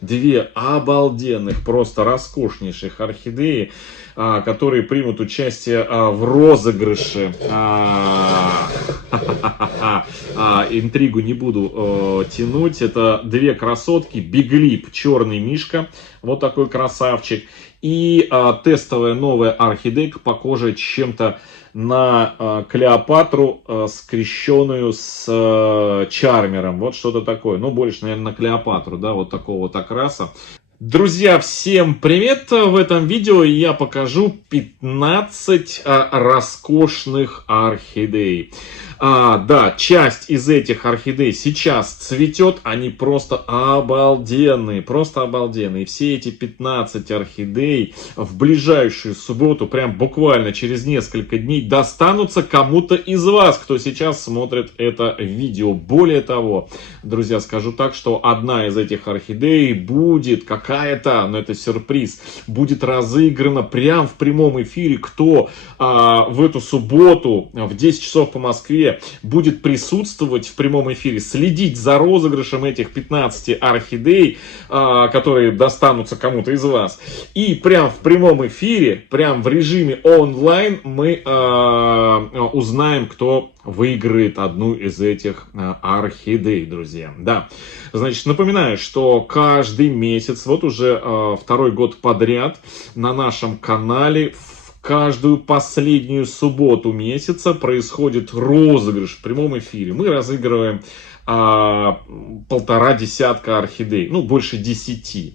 две обалденных, просто роскошнейших орхидеи, которые примут участие в розыгрыше. Интригу не буду тянуть. Это две красотки. Биглип, черный мишка, вот такой красавчик. И тестовая новая орхидейка, похожая чем-то на Клеопатру, скрещенную с Чармером. Вот что-то такое. Ну, больше, наверное, на Клеопатру, да, вот такого вот окраса. Друзья, всем привет! В этом видео я покажу 15 роскошных орхидей. Да, часть из этих орхидей сейчас цветет, они просто обалденные, просто обалденные. Все эти 15 орхидей в ближайшую субботу, прям буквально через несколько дней, достанутся кому-то из вас, кто сейчас смотрит это видео. Более того, друзья, скажу так, что одна из этих орхидей будет какая-то, но это сюрприз, будет разыграна прям в прямом эфире. Кто в эту субботу в 10 часов по Москве будет присутствовать в прямом эфире, следить за розыгрышем этих 15 орхидей, которые достанутся кому-то из вас. И прям в прямом эфире, прям в режиме онлайн мы узнаем, кто выиграет одну из этих орхидей, друзья. Да, значит, напоминаю, что каждый месяц, вот уже второй год подряд на нашем канале каждую последнюю субботу месяца происходит розыгрыш в прямом эфире. Мы разыгрываем 1,5 десятка орхидей, ну больше 10.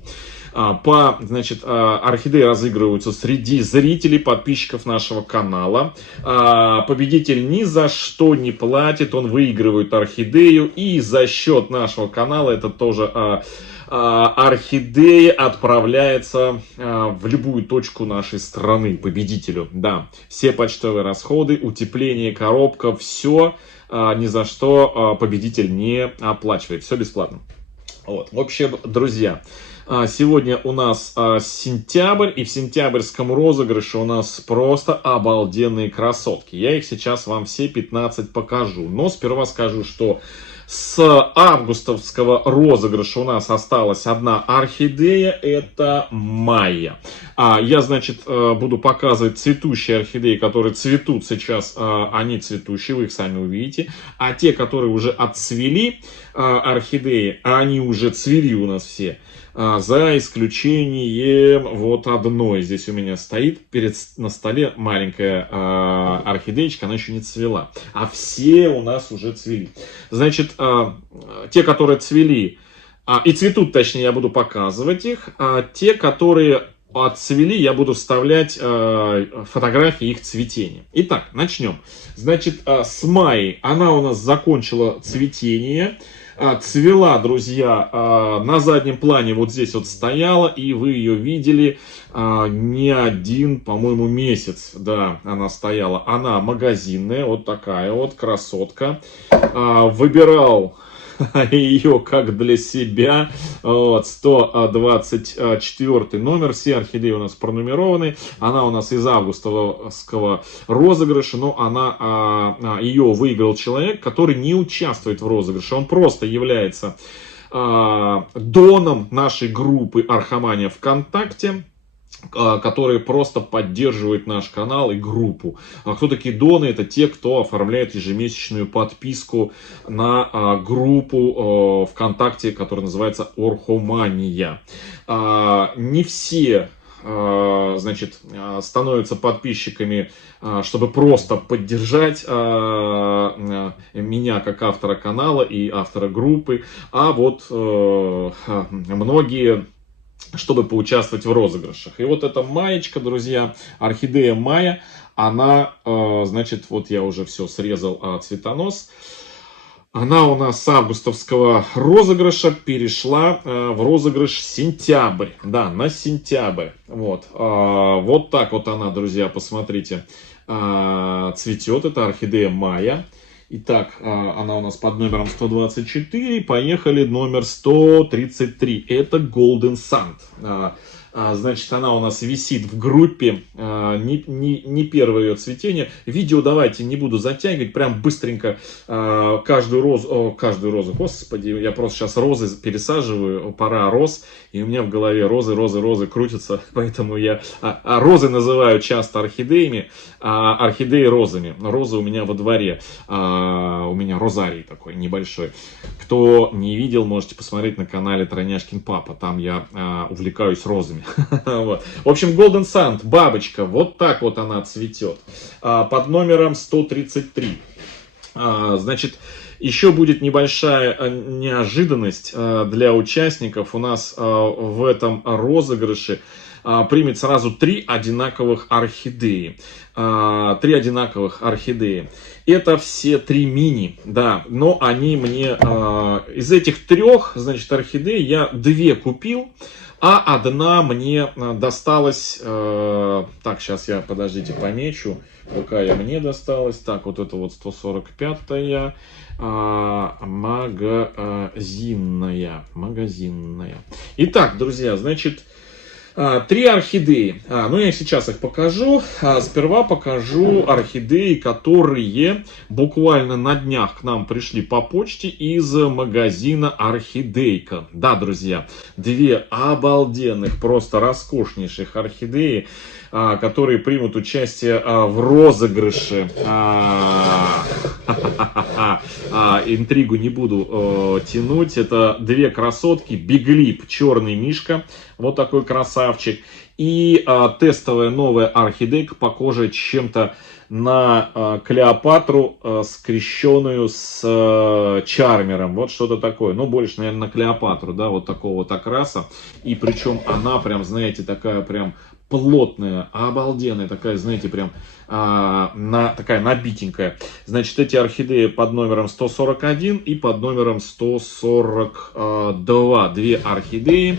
Орхидеи разыгрываются среди зрителей, подписчиков нашего канала. Победитель ни за что не платит, он выигрывает орхидею, и за счет нашего канала это тоже орхидея отправляется в любую точку нашей страны победителю. Да, все почтовые расходы, утепление, коробка, все ни за что победитель не оплачивает, все бесплатно. Вот. В общем, друзья, сегодня у нас сентябрь, и в сентябрьском розыгрыше у нас просто обалденные красотки. Я их сейчас вам все 15 покажу, но сперва скажу, что с августовского розыгрыша у нас осталась одна орхидея, это Майя. Я, значит, буду показывать цветущие орхидеи, которые цветут сейчас, они цветущие, вы их сами увидите. А те, которые уже отцвели орхидеи, они уже цвели у нас все. За исключением вот одной. Здесь у меня стоит на столе маленькая орхидеечка, она еще не цвела. А все у нас уже цвели. Значит, те, которые цвели, и цветут, точнее, я буду показывать их. Те, которые отцвели, я буду вставлять фотографии их цветения. Итак, начнем. Значит, с Майей она у нас закончила цветение. Цвела, друзья, на заднем плане вот здесь вот стояла, и вы ее видели не один, по-моему, месяц, да, она стояла. Она магазинная, вот такая вот красотка. Выбирал ее как для себя. Вот, 124 номер. Все орхидеи у нас пронумерованы. Она у нас из августовского розыгрыша. Но ее выиграл человек, который не участвует в розыгрыше. Он просто является доном нашей группы Орхомания ВКонтакте, которые просто поддерживают наш канал и группу. Кто такие доны? Это те, кто оформляет ежемесячную подписку на группу ВКонтакте, которая называется Орхомания. Не все, значит, становятся подписчиками, чтобы просто поддержать меня как автора канала и автора группы, а вот многие, чтобы поучаствовать в розыгрышах. И вот эта маечка, друзья, орхидея Майя, она, значит, вот я уже все срезал цветонос. Она у нас с августовского розыгрыша перешла в розыгрыш сентябрь. Да, на сентябрь. Вот, вот так вот она, друзья, посмотрите, цветет. Это орхидея Майя. Итак, она у нас под номером 124. Поехали, номер 133. Это Golden Sand. Значит, она у нас висит в группе, не первое ее цветение. Видео давайте не буду затягивать, прям быстренько каждую розу, господи, я просто сейчас розы пересаживаю, пора роз, и у меня в голове розы крутятся, поэтому я розы называю часто орхидеями, а орхидеи розами. Розы у меня во дворе, у меня розарий такой небольшой. Кто не видел, можете посмотреть на канале Троняшкин Папа, там я увлекаюсь розами. Вот. В общем, Golden Sand, бабочка, вот так вот она цветет, под номером 133. Значит, еще будет небольшая неожиданность для участников. У нас в этом розыгрыше примет сразу 3 одинаковых орхидеи. 3 одинаковых орхидеи. Это все 3 мини, да, но они мне, из этих 3, значит, орхидей я 2 купил, а 1 мне досталась, так, сейчас я, подождите, помечу, какая мне досталась, так, вот это вот 145-я, магазинная. Итак, друзья, значит, 3 орхидеи. Ну, я сейчас их покажу. Сперва покажу орхидеи, которые буквально на днях к нам пришли по почте из магазина Орхидейка. Да, друзья, 2 обалденных, просто роскошнейших орхидеи, которые примут участие в розыгрыше. Интригу не буду тянуть. Это 2 красотки. Биглип, черный мишка. Вот такой красавчик. И тестовая новая орхидейка, похожая чем-то на Клеопатру, скрещенную с Чармером. Вот что-то такое. Ну, больше, наверное, на Клеопатру, да, вот такого вот окраса. И причем она прям, знаете, такая прям плотная, обалденная, такая, знаете, прям такая набитенькая. Значит, эти орхидеи под номером 141 и под номером 142. 2 орхидеи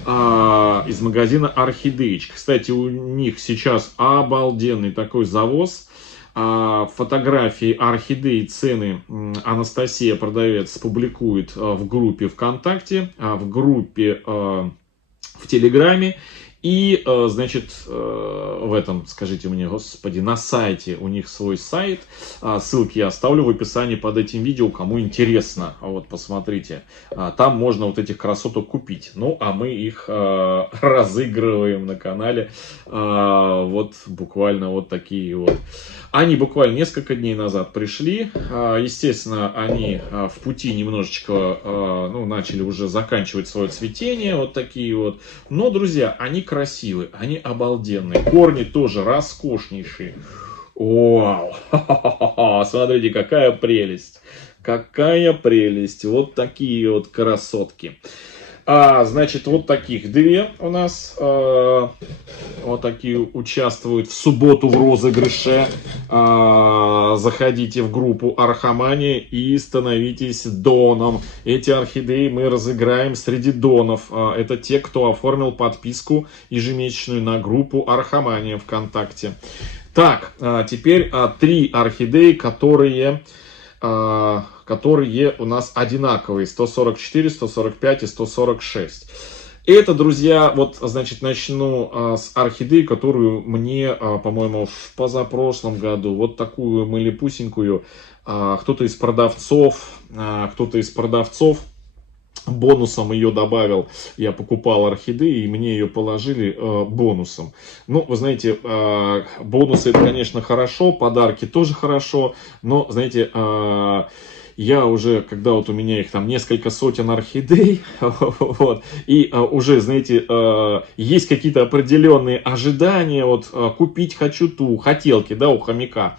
из магазина Орхидеечка. Кстати, у них сейчас обалденный такой завоз. Фотографии орхидей, цены Анастасия, продавец, публикует в группе ВКонтакте, в группе в Телеграме. И, значит, в этом, скажите мне, господи, на сайте, у них свой сайт, ссылки я оставлю в описании под этим видео, кому интересно, вот посмотрите, там можно вот этих красоток купить, ну, а мы их разыгрываем на канале, вот буквально вот такие вот. Они буквально несколько дней назад пришли, естественно, они в пути немножечко, ну, начали уже заканчивать свое цветение, вот такие вот, но, друзья, они красивые, они обалденные, корни тоже роскошнейшие. Вау, смотрите, какая прелесть, вот такие вот красотки. Значит, вот таких 2 у нас, вот такие участвуют в субботу в розыгрыше. Заходите в группу Архамания и становитесь доном. Эти орхидеи мы разыграем среди донов. Это те, кто оформил подписку ежемесячную на группу Архамания ВКонтакте. Так, теперь 3 орхидеи, которые у нас одинаковые, 144, 145 и 146. Это, друзья, вот, значит, начну с орхидеи, которую мне, по-моему, в позапрошлом году, вот такую малепусенькую, кто-то из продавцов бонусом ее добавил. Я покупал орхидеи, и мне ее положили бонусом. Ну, вы знаете, бонусы, это, конечно, хорошо, подарки тоже хорошо, но, знаете, я уже, когда вот у меня их там несколько сотен орхидей, вот, и уже, знаете, есть какие-то определенные ожидания, вот, купить хочу хотелки, да, у хомяка,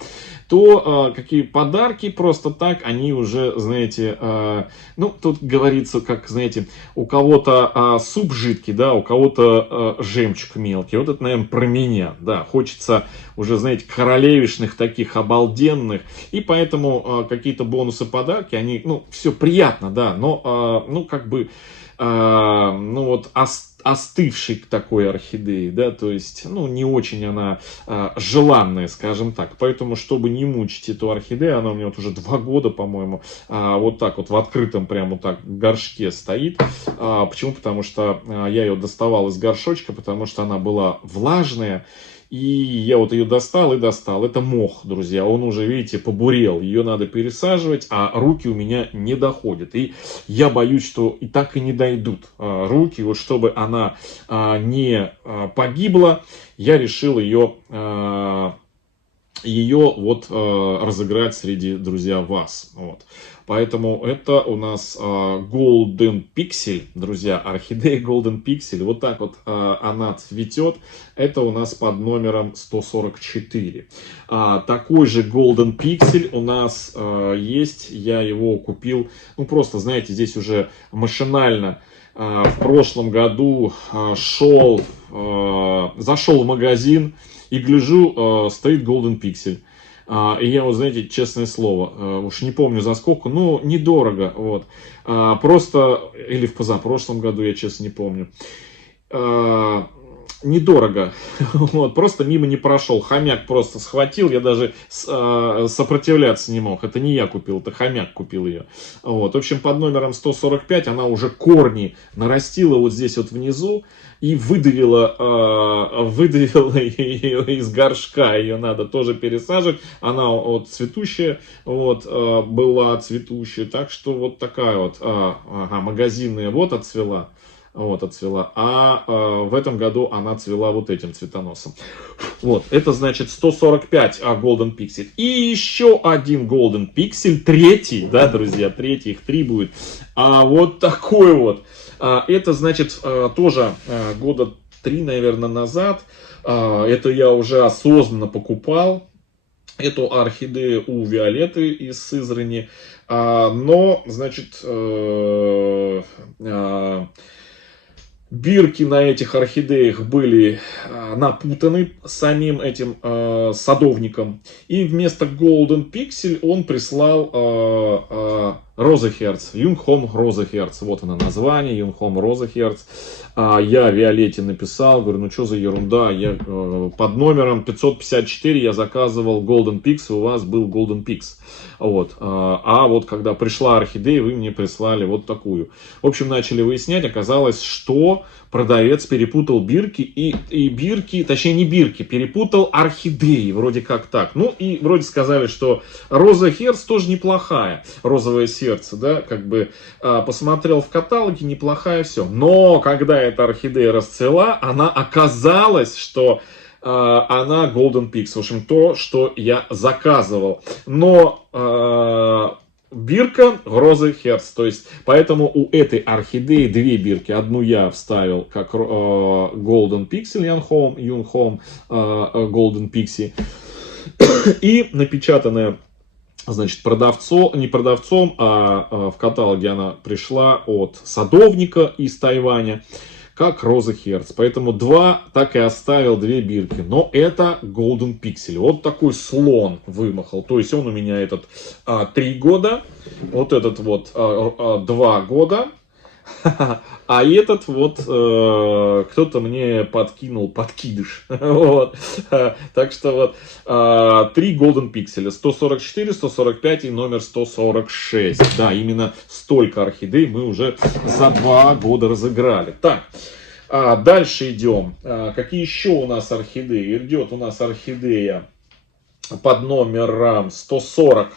то какие подарки просто так, они уже, знаете, ну, тут говорится, как, знаете, у кого-то суп жидкий, да, у кого-то жемчуг мелкий. Вот это, наверное, про меня, да, хочется уже, знаете, королевишных таких обалденных, и поэтому какие-то бонусы, подарки, они, ну, все приятно, да, но, ну, как бы, ну вот остывшей такой орхидеи, да, то есть, ну, не очень она желанная, скажем так. Поэтому, чтобы не мучить эту орхидею, она у меня вот уже 2 года, по-моему, вот так вот в открытом прямо вот так горшке стоит. Почему? Потому что я ее доставал из горшочка, потому что она была влажная. И я вот ее достал и достал. Это мох, друзья. Он уже, видите, побурел. Ее надо пересаживать, а руки у меня не доходят. И я боюсь, что и так и не дойдут руки. Вот чтобы она не погибла, я решил ее вот разыграть среди, друзья, вас. Вот. Поэтому это у нас Golden Pixel, друзья, орхидея Golden Pixel. Вот так вот она цветет. Это у нас под номером 144. Такой же Golden Pixel у нас есть. Я его купил, ну просто, знаете, здесь уже машинально. В прошлом году зашел в магазин и гляжу, стоит Golden Pixel. И я, вот знаете, честное слово, уж не помню за сколько, но недорого. Вот. Просто, или в позапрошлом году, я честно не помню. Недорого. Вот, просто мимо не прошел. Хомяк просто схватил, я даже сопротивляться не мог. Это не я купил, это хомяк купил ее. Вот. В общем, под номером 145 она уже корни нарастила вот здесь вот внизу и выдавила ее из горшка. Ее надо тоже пересаживать. Она вот цветущая, вот, была цветущая. Так что вот такая вот, магазинная вот отцвела. Вот, отцвела. В этом году она цвела вот этим цветоносом. Вот, это значит 145 Golden Pixel. И еще один Golden Pixel, третий, да, друзья, третий, их 3 будет. Вот такой вот. Это значит тоже года 3, наверное, назад. Это я уже осознанно покупал. Эту орхидею у Виолетты из Сызрани. Но, значит, бирки на этих орхидеях были напутаны самим этим садовником. И вместо Golden Pixel он прислал Розахерц, Юнгхом Розахерц. Вот оно название, Юнгхом Розахерц. Я Виолетте написал, говорю, ну что за ерунда. Я под номером 554 я заказывал Golden Pix, у вас был Golden Pix. Вот. Вот когда пришла орхидея, вы мне прислали вот такую. В общем, начали выяснять, оказалось, что продавец перепутал бирки и бирки, точнее не бирки, перепутал орхидеи, вроде как так. Ну и вроде сказали, что Роза Херц тоже неплохая, розовое сердце, да, как бы посмотрел в каталоге, неплохая, все. Но когда эта орхидея расцвела, она оказалась, что она Golden Pix, в общем, то, что я заказывал. Но бирка Розы Херц, то есть, поэтому у этой орхидеи 2 бирки. Одну я вставил как Golden Pixel, Юнгхом Golden Pixie. И напечатанная, значит, не продавцом, в каталоге она пришла от садовника из Тайваня, как Роза Херц. Поэтому 2 так и оставил, 2 бирки. Но это Golden Pixel. Вот такой слон вымахал. То есть он у меня этот 3 года. Вот этот вот 2 года. А этот вот кто-то мне подкинул подкидыш. Вот. Так что вот 3 Golden Pixel. 144, 145 и номер 146. Да, именно столько орхидей мы уже за 2 года разыграли. Так, дальше идем. Какие еще у нас орхидеи? Идет у нас орхидея под номером 140.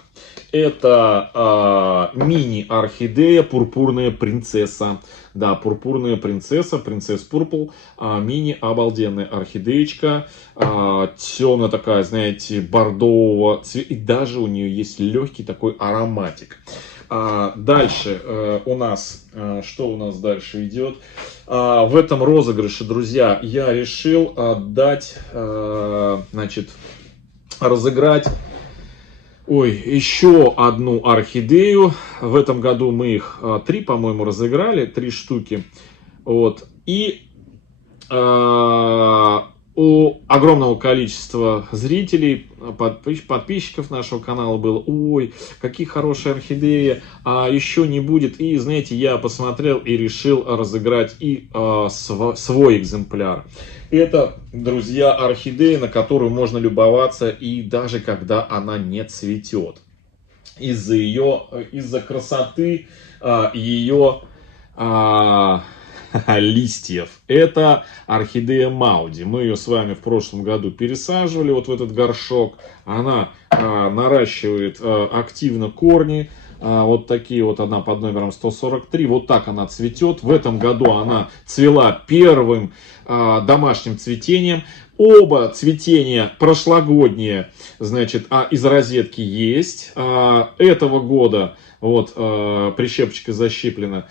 Это мини-орхидея Пурпурная принцесса. Да, Пурпурная принцесса, принцесс Пурпл. Мини-обалденная орхидеечка. Темная такая, знаете, бордового цвета. И даже у нее есть легкий такой ароматик. Дальше у нас, что у нас дальше идет? В этом розыгрыше, друзья, я решил отдать, значит, разыграть еще одну орхидею. В этом году мы их 3, по-моему, разыграли, 3 штуки. Вот. И у огромного количества зрителей, подписчиков нашего канала было: ой, какие хорошие орхидеи, а еще не будет. И, знаете, я посмотрел и решил разыграть и свой экземпляр. Это, друзья, орхидея, на которую можно любоваться и даже когда она не цветет. Из-за красоты ее листьев. Это орхидея Мауди. Мы ее с вами в прошлом году пересаживали вот в этот горшок. Она наращивает активно корни. Вот такие вот, она под номером 143. Вот так она цветет. В этом году она цвела первым домашним цветением. Оба цветения прошлогодние, значит, из розетки есть. Этого года вот прищепочка защиплена,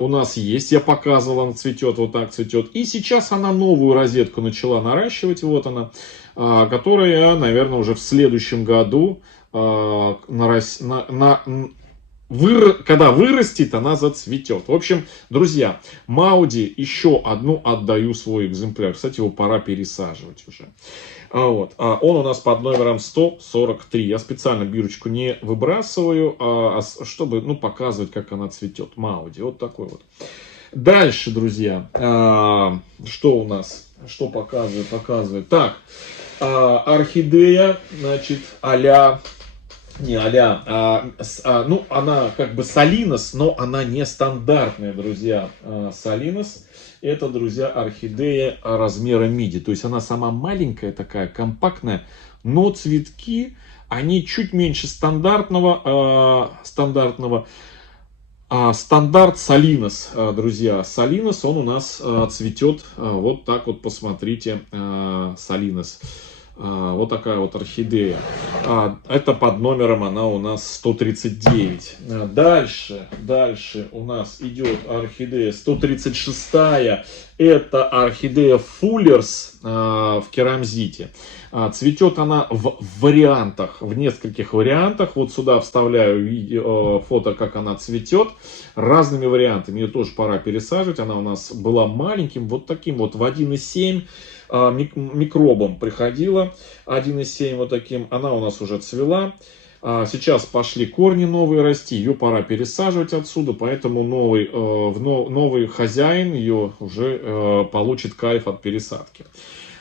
у нас есть, я показывал, она цветет, вот так цветет. И сейчас она новую розетку начала наращивать, вот она, которая, наверное, уже в следующем году, когда вырастет, она зацветет. В общем, друзья, Мауди еще одну отдаю свой экземпляр. Кстати, его пора пересаживать уже. Вот. Он у нас под номером 143. Я специально бирочку не выбрасываю, чтобы показывать, как она цветет. Мауди. Вот такой вот. Дальше, друзья, что у нас? Что показывает? Показывает. Так, орхидея, значит, она как бы Салинос, но она не стандартная, друзья. Салинос — это, друзья, орхидея размера миди. То есть она сама маленькая такая, компактная, но цветки, они чуть меньше стандартного. Стандарт Салинос, друзья. Салинос, он у нас цветет вот так вот, посмотрите, Салинос. Вот такая вот орхидея. Это под номером она у нас 139. Дальше у нас идет орхидея 136. Это орхидея Фуллерс в керамзите. Цветет она в вариантах, в нескольких вариантах. Вот сюда вставляю фото, как она цветет. Разными вариантами. Ее тоже пора пересаживать. Она у нас была маленьким, вот таким вот в 1,7 микробом приходила. 1,7 вот таким. Она у нас уже цвела. Сейчас пошли корни новые расти. Ее пора пересаживать отсюда. Поэтому новый хозяин ее уже получит кайф от пересадки.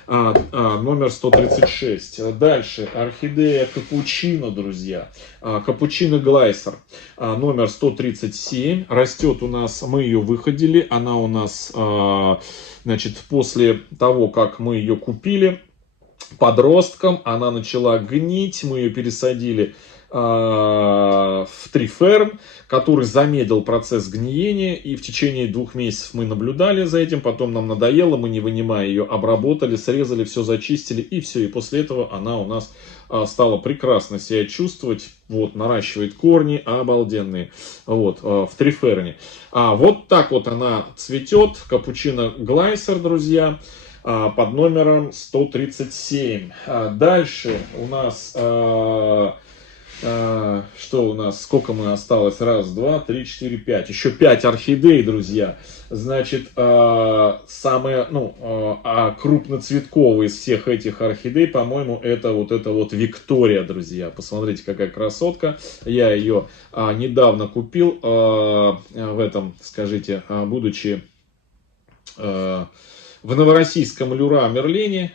Номер 136. Дальше орхидея Капучино, друзья. Капучино Глайсер. Номер 137. Растет у нас, мы ее выходили. Она у нас, значит, после того, как мы ее купили подростком, она начала гнить. Мы ее пересадили в триферм, который замедлил процесс гниения, и в течение 2 месяцев мы наблюдали за этим. Потом нам надоело, мы, не вынимая ее, обработали, срезали, все зачистили, и все. И после этого она у нас стала прекрасно себя чувствовать. Вот, наращивает корни обалденные. Вот, в триферне. Вот так вот она цветет. Капучино Глайсер, друзья, под номером 137. Дальше у нас... что у нас, сколько мы осталось? 1, 2, 3, 4, 5. Еще 5 орхидей, друзья. Значит, самые, крупноцветковые из всех этих орхидей, по-моему, это вот Виктория, друзья. Посмотрите, какая красотка. Я ее недавно купил будучи в Новороссийском Люра Мерлене.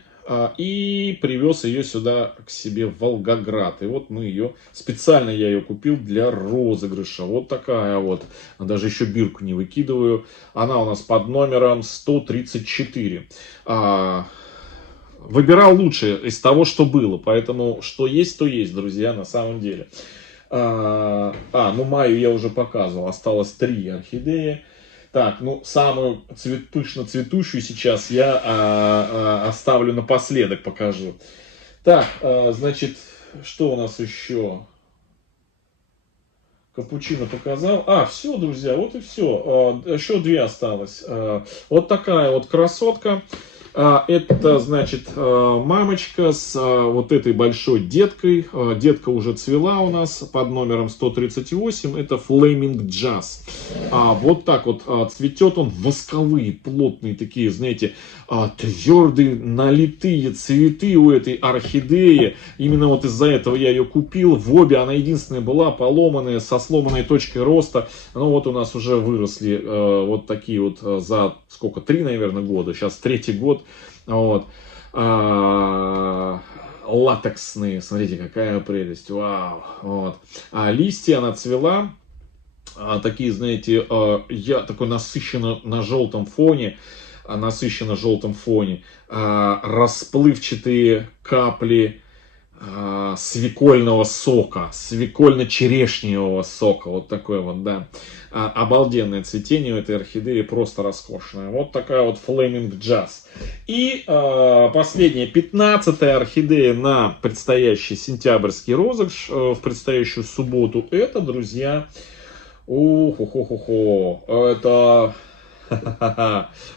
И привез ее сюда к себе в Волгоград. И вот мы ее, специально я ее купил для розыгрыша. Вот такая вот. Даже еще бирку не выкидываю. Она у нас под номером 134. Выбирал лучшее из того, что было. Поэтому что есть, то есть, друзья, на самом деле. Маю я уже показывал. Осталось 3 орхидеи. Так, самую пышно цветущую сейчас я оставлю напоследок, покажу. Так, значит, что у нас еще? Капучино показал. Все, друзья, вот и все. Еще 2 осталось. Вот такая вот красотка. Это, значит, мамочка с вот этой большой деткой. Детка уже цвела у нас под номером 138. Это Flaming Jazz. Вот так вот цветет он. Восковые, плотные такие, знаете, твердые, налитые цветы у этой орхидеи. Именно вот из-за этого я ее купил. В обе она единственная была поломанная, со сломанной точкой роста. Ну вот у нас уже выросли вот такие вот за сколько, 3, наверное, года. Сейчас 3-й год. Вот. Латексные, смотрите, какая прелесть, вау. Вот. Листья она цвела, такие, знаете, такой насыщенно на желтом фоне, расплывчатые капли свекольного сока, свекольно-черешневого сока, вот такой вот, да. Обалденное цветение у этой орхидеи, просто роскошное. Вот такая вот Flaming Jazz. И последняя, 15-я орхидея на предстоящий сентябрьский розыгрыш, в предстоящую субботу, это, друзья, это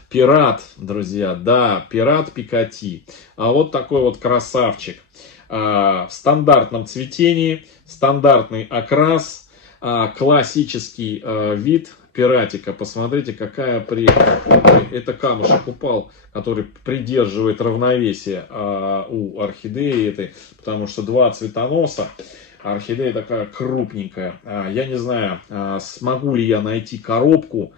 пират, друзья, да, пират Пикати. Вот такой вот красавчик. В стандартном цветении, стандартный окрас, классический вид пиратика. Посмотрите, какая прелесть. Это камушек упал, который придерживает равновесие у орхидеи этой, потому что два цветоноса. Орхидея такая крупненькая. Я не знаю, смогу ли я найти коробку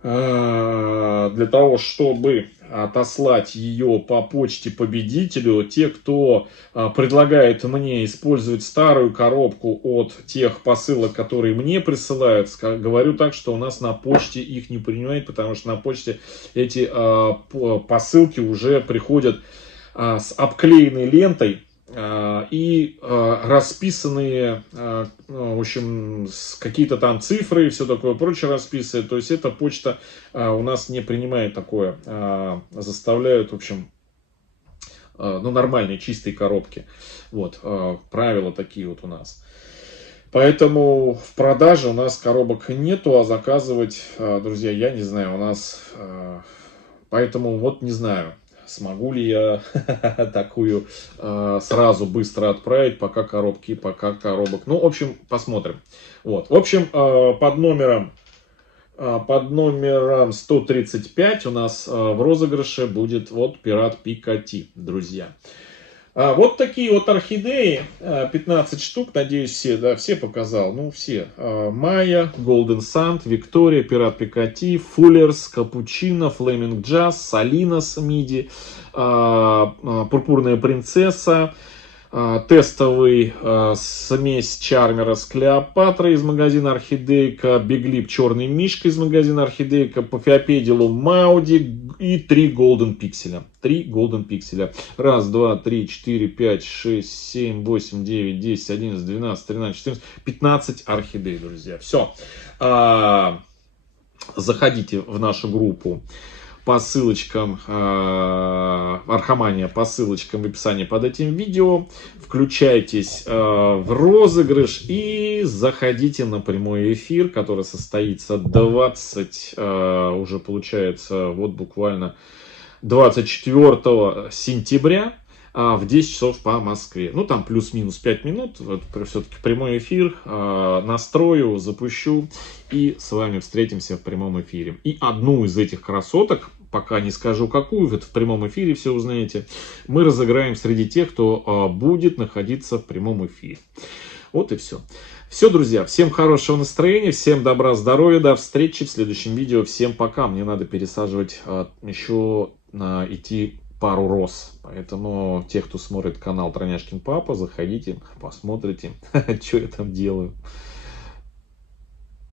для того, чтобы отослать ее по почте победителю. Те, кто предлагает мне использовать старую коробку от тех посылок, которые мне присылают, говорю так, что у нас на почте их не принимают, потому что на почте эти посылки уже приходят с обклеенной лентой и расписанные, в общем, какие-то там цифры и все такое прочее расписаны. То есть эта почта у нас не принимает такое, заставляют, в общем, ну, нормальные чистые коробки. Вот, правила такие вот у нас. Поэтому в продаже у нас коробок нету, а заказывать, друзья, я не знаю, у нас, поэтому вот не знаю. Смогу ли я такую сразу быстро отправить, пока коробок. Ну, в общем, посмотрим. Вот. В общем, под номером 135 у нас в розыгрыше будет вот пират Пикати, друзья. Вот такие вот орхидеи, 15 штук, надеюсь, все показал, ну, все. Майя, Golden Sand, Виктория, Пират Пикати, Фуллерс, Капучино, Flaming Jazz, Салинос, Миди, Пурпурная принцесса, тестовый смесь Чармера с Клеопатрой из магазина Орхидейка, Биглип Черный Мишка из магазина Орхидейка, Пафиопедилум Мауди и 3 Golden Пикселя. 3 Golden Пикселя. 1, 2, 3, 4, 5, 6, 7, 8, 9, 10, 11, 12, 13, 14, 15 орхидей, друзья. Все. Заходите в нашу группу по ссылочкам, Архамания, по ссылочкам в описании под этим видео. Включайтесь в розыгрыш и заходите на прямой эфир, который состоится 20, уже получается, вот буквально 24 сентября в 10 часов по Москве. Ну, там плюс-минус 5 минут. Вот, все-таки прямой эфир. Настрою, запущу. И с вами встретимся в прямом эфире. И одну из этих красоток, пока не скажу какую, вот в прямом эфире все узнаете, мы разыграем среди тех, кто будет находиться в прямом эфире. Вот и все. Все, друзья, всем хорошего настроения, всем добра, здоровья, до встречи в следующем видео. Всем пока. Мне надо пересаживать еще, идти пару роз. Поэтому те, кто смотрит канал Троняшкин Папа, заходите, посмотрите, что я там делаю.